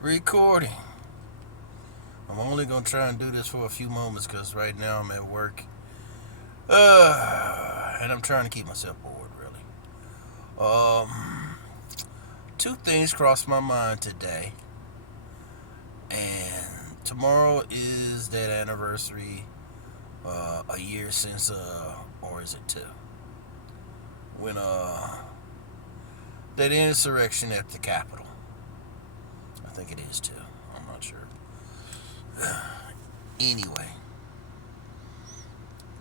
Recording. I'm only gonna try and do this for a few moments because right now I'm at work. And I'm trying to keep myself bored, really. Two things crossed my mind today. And tomorrow is that anniversary, a year since, or is it two? When, that insurrection at the Capitol. I think it is two. I'm not sure. Anyway,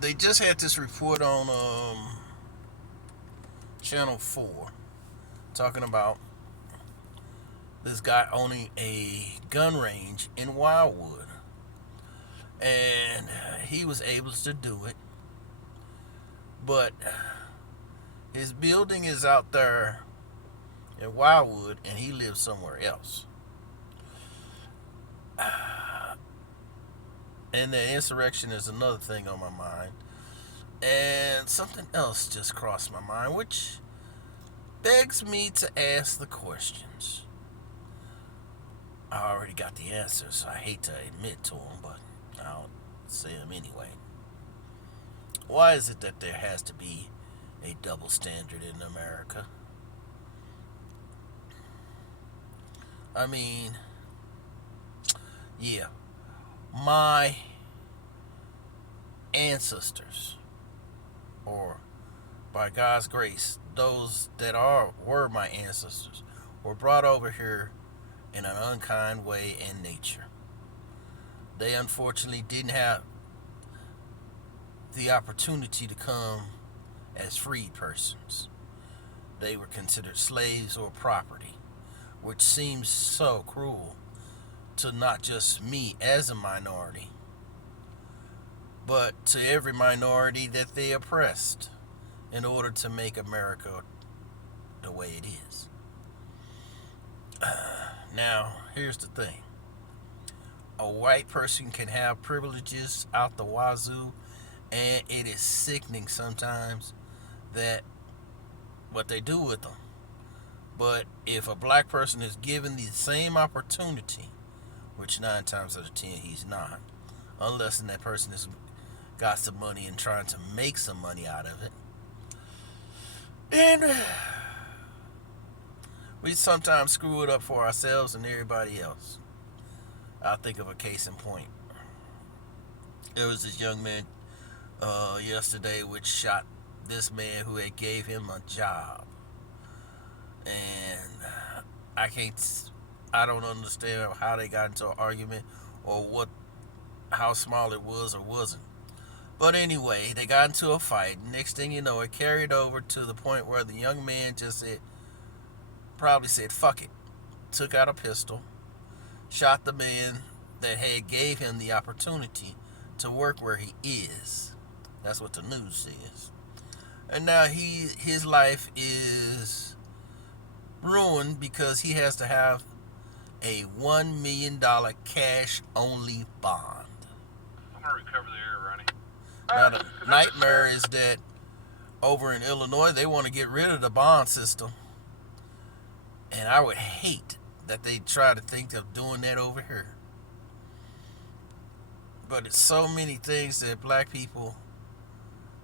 they just had this report on Channel 4 talking about this guy owning a gun range in Wildwood. And he was able to do it. But his building is out there in Wildwood and he lives somewhere else. And the insurrection is another thing on my mind. And something else just crossed my mind, which begs me to ask the questions. I already got the answers, so I hate to admit to them, but I'll say them anyway. Why is it that there has to be a double standard in America? I mean, yeah, my ancestors, or by God's grace, those that were my ancestors, were brought over here in an unkind way in nature. They unfortunately didn't have the opportunity to come as freed persons. They were considered slaves or property, which seems so cruel to not just me as a minority, but to every minority that they oppressed in order to make America the way it is. Now, here's the thing. A white person can have privileges out the wazoo, and it is sickening sometimes that what they do with them. But if a black person is given the same opportunity, which 9 times out of 10 he's not, unless that person has got some money and trying to make some money out of it, then we sometimes screw it up for ourselves and everybody else. I'll think of a case in point. There was this young man yesterday which shot this man who had gave him a job. And I don't understand how they got into an argument or how small it was or wasn't. But anyway, they got into a fight. Next thing you know, it carried over to the point where the young man just probably said, fuck it. Took out a pistol, shot the man that had gave him the opportunity to work where he is. That's what the news says. And now his life is ruined because he has to have a $1 million cash only bond. I'm gonna recover the air, Ronnie. Now the nightmare is that over in Illinois they want to get rid of the bond system. And I would hate that they try to think of doing that over here. But it's so many things that black people,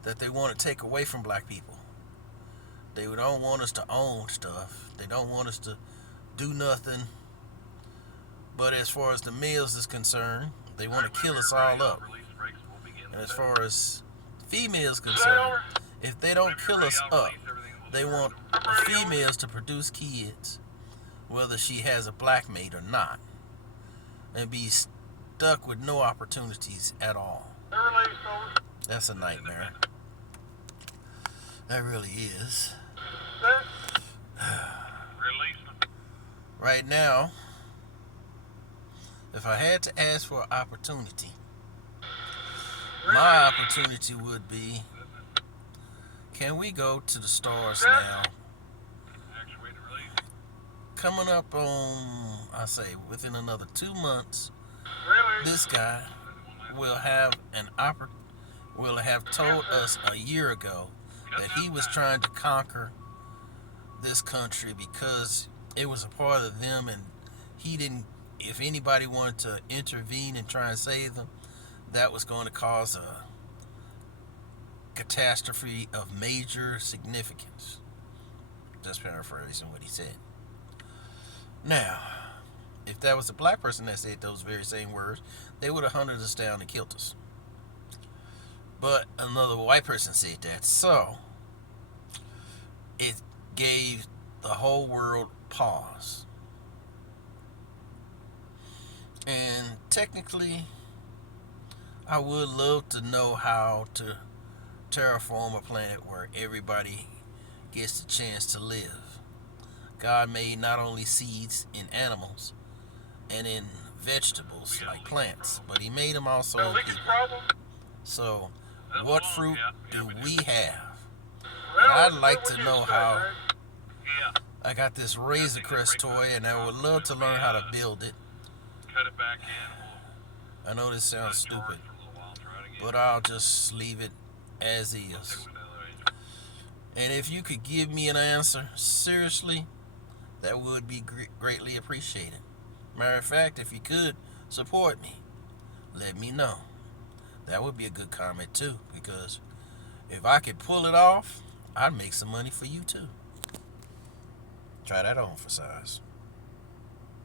that they want to take away from black people. They don't want us to own stuff. They don't want us to do nothing. But as far as the males is concerned, they want to kill us all up. And as far as females concerned, if they don't kill us up, they want the females to produce kids, whether she has a black mate or not, and be stuck with no opportunities at all. That's a nightmare. That really is. Right now, if I had to ask for an opportunity, my opportunity would be, can we go to the stars now? Coming up on, I say, within another 2 months, this guy will have told us a year ago that he was trying to conquer this country because it was a part of them and he didn't if anybody wanted to intervene and try and save them, that was going to cause a catastrophe of major significance. Just paraphrasing what he said. Now, if that was a black person that said those very same words, they would have hunted us down and killed us. But another white person said that, so it gave the whole world pause. And technically, I would love to know how to terraform a planet where everybody gets the chance to live. God made not only seeds in animals and in vegetables like plants, but he made them also in people. So, what fruit do we have? And I'd like to know how. I got this Razor Crest toy, and I would love to learn how to build it. Cut it back in. I know this sounds stupid, but I'll just leave it as is. And if you could give me an answer, seriously, that would be greatly appreciated. Matter of fact, if you could support me, let me know. That would be a good comment too, because if I could pull it off, I'd make some money for you too. Try that on for size.